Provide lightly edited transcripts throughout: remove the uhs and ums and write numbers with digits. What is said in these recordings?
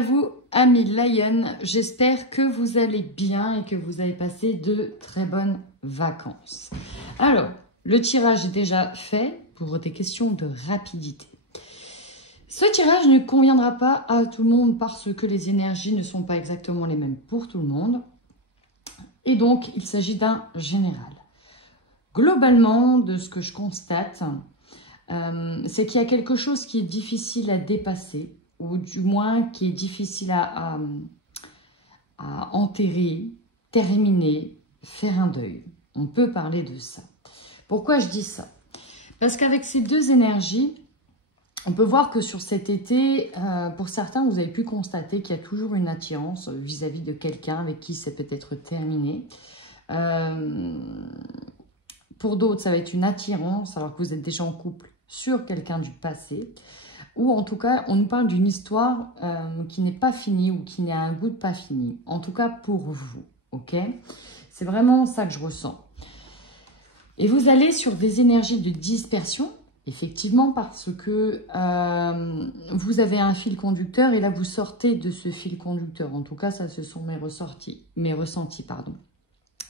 à vous, amis Lion. J'espère que vous allez bien et que vous avez passé de très bonnes vacances. Alors, le tirage est déjà fait pour des questions de rapidité. Ce tirage ne conviendra pas à tout le monde parce que les énergies ne sont pas exactement les mêmes pour tout le monde. Et donc, il s'agit d'un général. Globalement, de ce que je constate, c'est qu'il y a quelque chose qui est difficile à dépasser, ou du moins qui est difficile à enterrer, terminer, faire un deuil. On peut parler de ça. Pourquoi je dis ça? Parce qu'avec ces deux énergies, on peut voir que sur cet été, pour certains, vous avez pu constater qu'il y a toujours une attirance vis-à-vis de quelqu'un avec qui c'est peut-être terminé. Pour d'autres, ça va être une attirance alors que vous êtes déjà en couple sur quelqu'un du passé. Ou en tout cas, on nous parle d'une histoire qui n'est pas finie ou qui n'a un goût de pas fini. En tout cas, pour vous, ok? C'est vraiment ça que je ressens. Et vous allez sur des énergies de dispersion, effectivement, parce que vous avez un fil conducteur et là, vous sortez de ce fil conducteur. En tout cas, ça, ce sont mes ressentis, pardon.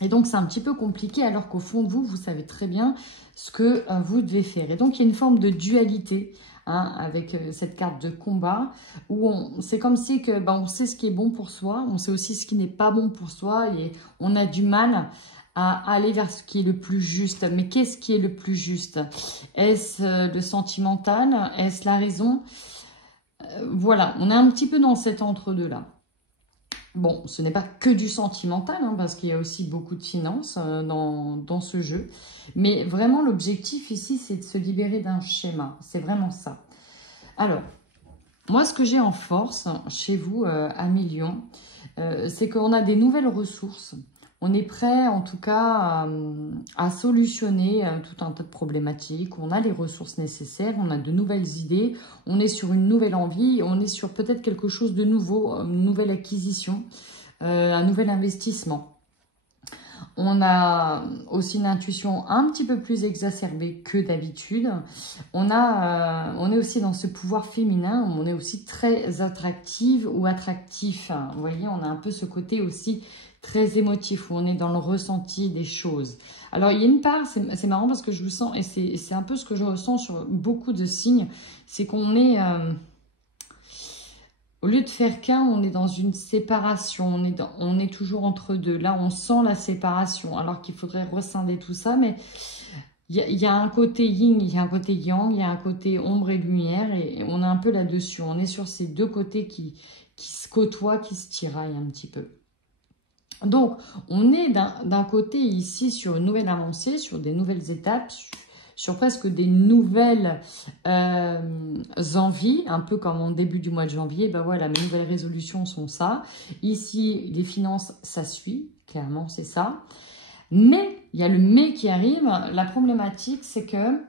Et donc, c'est un petit peu compliqué alors qu'au fond de vous, vous savez très bien ce que vous devez faire. Et donc, il y a une forme de dualité avec cette carte de combat où c'est comme si que, on sait ce qui est bon pour soi, on sait aussi ce qui n'est pas bon pour soi et on a du mal à aller vers ce qui est le plus juste. Mais qu'est-ce qui est le plus juste? Est-ce le sentimental? Est-ce la raison? Voilà, on est un petit peu dans cet entre-deux-là. Bon, ce n'est pas que du sentimental, parce qu'il y a aussi beaucoup de finances dans ce jeu. Mais vraiment, l'objectif ici, c'est de se libérer d'un schéma. C'est vraiment ça. Alors, moi, ce que j'ai en force chez vous, amis Lion, c'est qu'on a des nouvelles ressources. On est prêt, en tout cas, à solutionner tout un tas de problématiques. On a les ressources nécessaires, on a de nouvelles idées, on est sur une nouvelle envie, on est sur peut-être quelque chose de nouveau, une nouvelle acquisition, un nouvel investissement. On a aussi une intuition un petit peu plus exacerbée que d'habitude. On est aussi dans ce pouvoir féminin, on est aussi très attractive ou attractif. Vous voyez, on a un peu ce côté aussi très émotif, où on est dans le ressenti des choses. Alors, il y a une part, c'est marrant parce que je vous sens, et c'est un peu ce que je ressens sur beaucoup de signes, c'est qu'on est, au lieu de faire qu'un, on est dans une séparation, on est toujours entre deux. Là, on sent la séparation, alors qu'il faudrait rescinder tout ça, mais il y a un côté yin, il y a un côté yang, il y a un côté ombre et lumière, et on est un peu là-dessus. On est sur ces deux côtés qui se côtoient, qui se tiraillent un petit peu. Donc, on est d'un côté ici sur une nouvelle avancée, sur des nouvelles étapes, sur presque des nouvelles envies, un peu comme en début du mois de janvier. Ben voilà, mes nouvelles résolutions sont ça. Ici, les finances, ça suit, clairement, c'est ça. Mais, il y a le mais qui arrive. La problématique, c'est que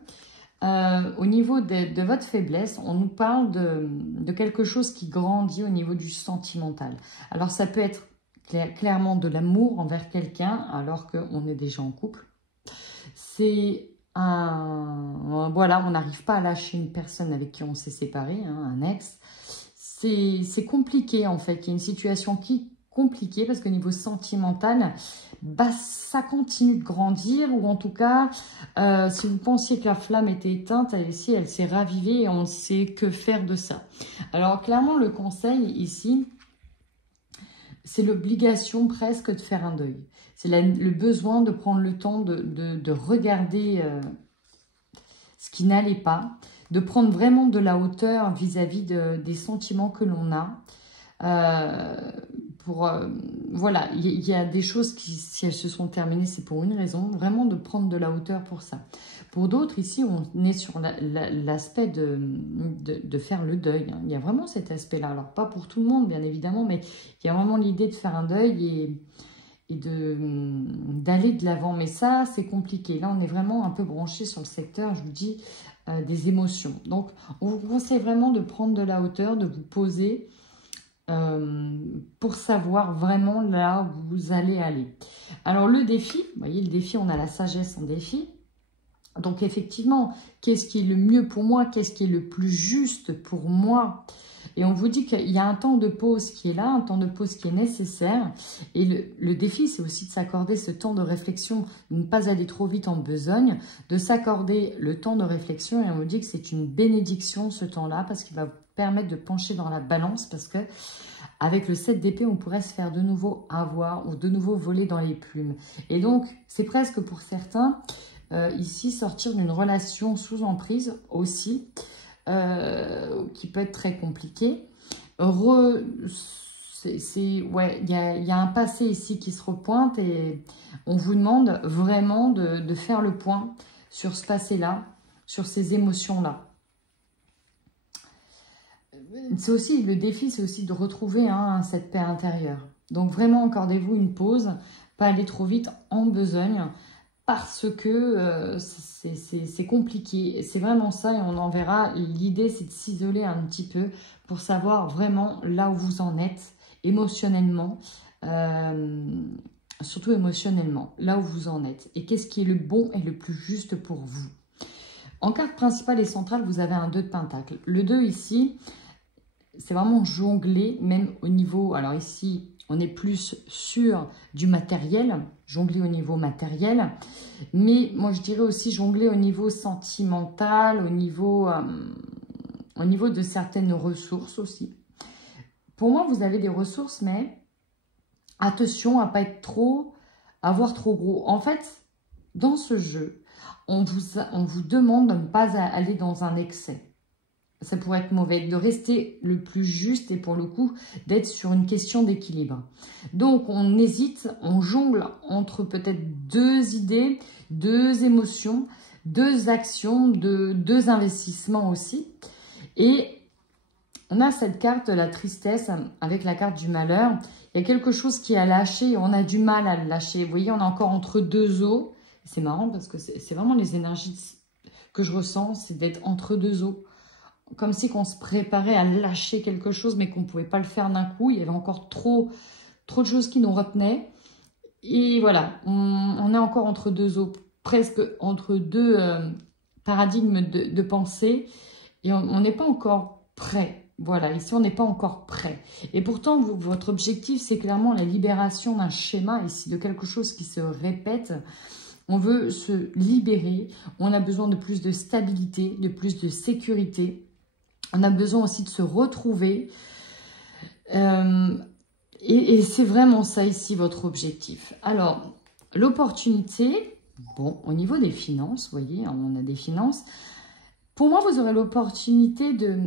au niveau de votre faiblesse, on nous parle de quelque chose qui grandit au niveau du sentimental. Alors, ça peut être clairement de l'amour envers quelqu'un alors qu'on est déjà en couple. C'est voilà, on n'arrive pas à lâcher une personne avec qui on s'est séparé, un ex. C'est compliqué en fait, il y a une situation qui est compliquée parce qu'au niveau sentimental, ça continue de grandir ou en tout cas, si vous pensiez que la flamme était éteinte, ici elle s'est ravivée et on ne sait que faire de ça. Alors clairement le conseil ici, c'est l'obligation presque de faire un deuil. C'est le besoin de prendre le temps de regarder ce qui n'allait pas, de prendre vraiment de la hauteur vis-à-vis des sentiments que l'on a. Voilà, il y a des choses qui, si elles se sont terminées, c'est pour une raison, vraiment de prendre de la hauteur pour ça. Pour d'autres, ici, on est sur l'aspect de faire le deuil. Il y a vraiment cet aspect-là. Alors, pas pour tout le monde, bien évidemment, mais il y a vraiment l'idée de faire un deuil et d'aller de l'avant. Mais ça, c'est compliqué. Là, on est vraiment un peu branché sur le secteur, je vous dis, des émotions. Donc, on vous conseille vraiment de prendre de la hauteur, de vous poser pour savoir vraiment là où vous allez aller. Alors, le défi, vous voyez, le défi, on a la sagesse en défi. Donc, effectivement, qu'est-ce qui est le mieux pour moi? Qu'est-ce qui est le plus juste pour moi? Et on vous dit qu'il y a un temps de pause qui est là, un temps de pause qui est nécessaire. Et le défi, c'est aussi de s'accorder ce temps de réflexion, de ne pas aller trop vite en besogne, de s'accorder le temps de réflexion. Et on vous dit que c'est une bénédiction ce temps-là, parce qu'il va vous permettre de pencher dans la balance, parce que avec le 7 d'épée, on pourrait se faire de nouveau avoir ou de nouveau voler dans les plumes. Et donc, c'est presque pour certains, ici, sortir d'une relation sous emprise aussi, qui peut être très compliquée. Ouais, il y a un passé ici qui se repointe et on vous demande vraiment de faire le point sur ce passé-là, sur ces émotions-là. C'est aussi, le défi, c'est aussi de retrouver cette paix intérieure. Donc vraiment, accordez-vous une pause, pas aller trop vite en besogne, parce que c'est compliqué. C'est vraiment ça et on en verra. L'idée, c'est de s'isoler un petit peu pour savoir vraiment là où vous en êtes émotionnellement, surtout émotionnellement, là où vous en êtes. Et qu'est-ce qui est le bon et le plus juste pour vous. En carte principale et centrale, vous avez un 2 de pentacle. Le 2 ici, c'est vraiment jongler, même au niveau... Alors ici, on est plus sur du matériel, jongler au niveau matériel. Mais moi, je dirais aussi jongler au niveau sentimental, au niveau de certaines ressources aussi. Pour moi, vous avez des ressources, mais attention à ne pas être trop, à voir trop gros. En fait, dans ce jeu, on vous demande de ne pas aller dans un excès. Ça pourrait être mauvais, de rester le plus juste et pour le coup, d'être sur une question d'équilibre. Donc, on hésite, on jongle entre peut-être 2 idées, 2 émotions, 2 actions, 2 investissements aussi. Et on a cette carte de la tristesse avec la carte du malheur. Il y a quelque chose qui a lâché et on a du mal à le lâcher. Vous voyez, on est encore entre 2 eaux. C'est marrant parce que c'est vraiment les énergies que je ressens, c'est d'être entre 2 eaux. Comme si on se préparait à lâcher quelque chose, mais qu'on ne pouvait pas le faire d'un coup. Il y avait encore trop de choses qui nous retenaient. Et voilà, on est encore entre 2 eaux, presque entre 2 paradigmes de pensée. Et on n'est pas encore prêt. Voilà, ici, on n'est pas encore prêt. Et pourtant, votre objectif, c'est clairement la libération d'un schéma, ici, de quelque chose qui se répète. On veut se libérer. On a besoin de plus de stabilité, de plus de sécurité. On a besoin aussi de se retrouver. Et c'est vraiment ça ici, votre objectif. Alors, l'opportunité, bon, au niveau des finances, vous voyez, on a des finances. Pour moi, vous aurez l'opportunité de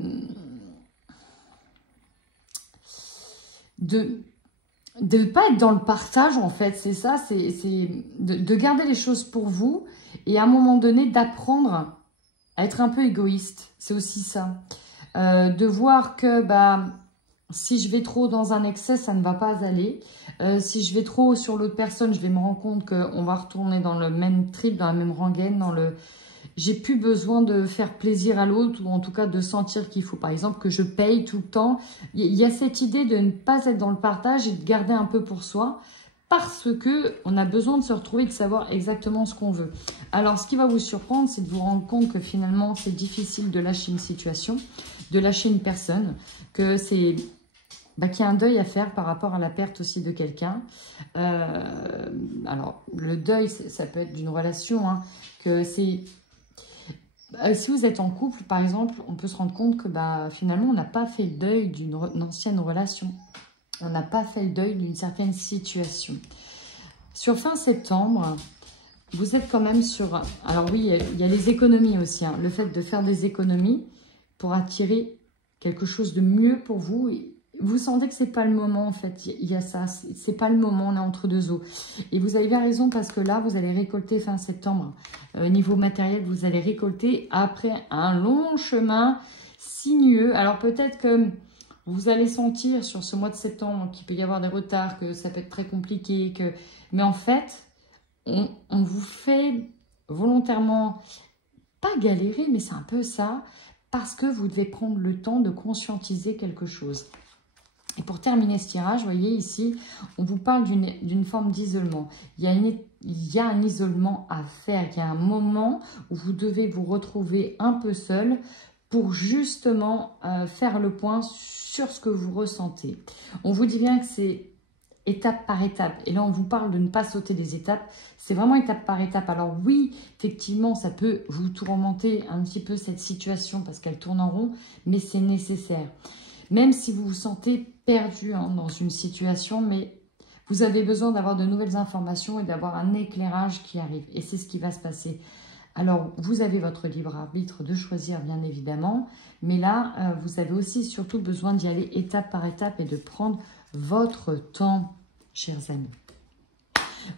ne pas être dans le partage, en fait. C'est ça, c'est de garder les choses pour vous. Et à un moment donné, d'apprendre à être un peu égoïste. C'est aussi ça. De voir que si je vais trop dans un excès, ça ne va pas aller. Si je vais trop sur l'autre personne, je vais me rendre compte qu'on va retourner dans le même trip, dans la même rengaine, j'ai plus besoin de faire plaisir à l'autre ou en tout cas de sentir qu'il faut, par exemple, que je paye tout le temps. Il y a cette idée de ne pas être dans le partage et de garder un peu pour soi parce qu'on a besoin de se retrouver, de savoir exactement ce qu'on veut. Alors, ce qui va vous surprendre, c'est de vous rendre compte que finalement, c'est difficile de lâcher une situation, de lâcher une personne, que c'est... qu'il y a un deuil à faire par rapport à la perte aussi de quelqu'un. Alors, le deuil, ça peut être d'une relation, que c'est... si vous êtes en couple, par exemple, on peut se rendre compte que finalement, on n'a pas fait le deuil d'une ancienne relation. On n'a pas fait le deuil d'une certaine situation. Sur fin septembre, vous êtes quand même sur... Alors oui, il y a les économies aussi. Le fait de faire des économies pour attirer quelque chose de mieux pour vous. Vous sentez que c'est pas le moment, en fait. Il y a ça. C'est pas le moment, on est entre 2 eaux. Et vous avez bien raison parce que là, vous allez récolter fin septembre. Niveau matériel, vous allez récolter après un long chemin sinueux. Alors peut-être que vous allez sentir sur ce mois de septembre qu'il peut y avoir des retards, que ça peut être très compliqué. Mais en fait, on vous fait volontairement, pas galérer, mais c'est un peu ça, parce que vous devez prendre le temps de conscientiser quelque chose. Et pour terminer ce tirage, vous voyez ici, on vous parle d'une forme d'isolement. Il y a un isolement à faire. Il y a un moment où vous devez vous retrouver un peu seul pour justement faire le point sur ce que vous ressentez. On vous dit bien que c'est étape par étape. Et là, on vous parle de ne pas sauter des étapes. C'est vraiment étape par étape. Alors oui, effectivement, ça peut vous tourmenter un petit peu cette situation parce qu'elle tourne en rond, mais c'est nécessaire. Même si vous vous sentez perdu dans une situation, mais vous avez besoin d'avoir de nouvelles informations et d'avoir un éclairage qui arrive. Et c'est ce qui va se passer. Alors, vous avez votre libre arbitre de choisir, bien évidemment. Mais là, vous avez aussi surtout besoin d'y aller étape par étape et de prendre votre temps, chers amis.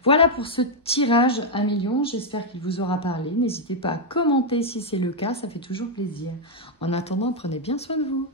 Voilà pour ce tirage 1 million. J'espère qu'il vous aura parlé. N'hésitez pas à commenter si c'est le cas. Ça fait toujours plaisir. En attendant, prenez bien soin de vous.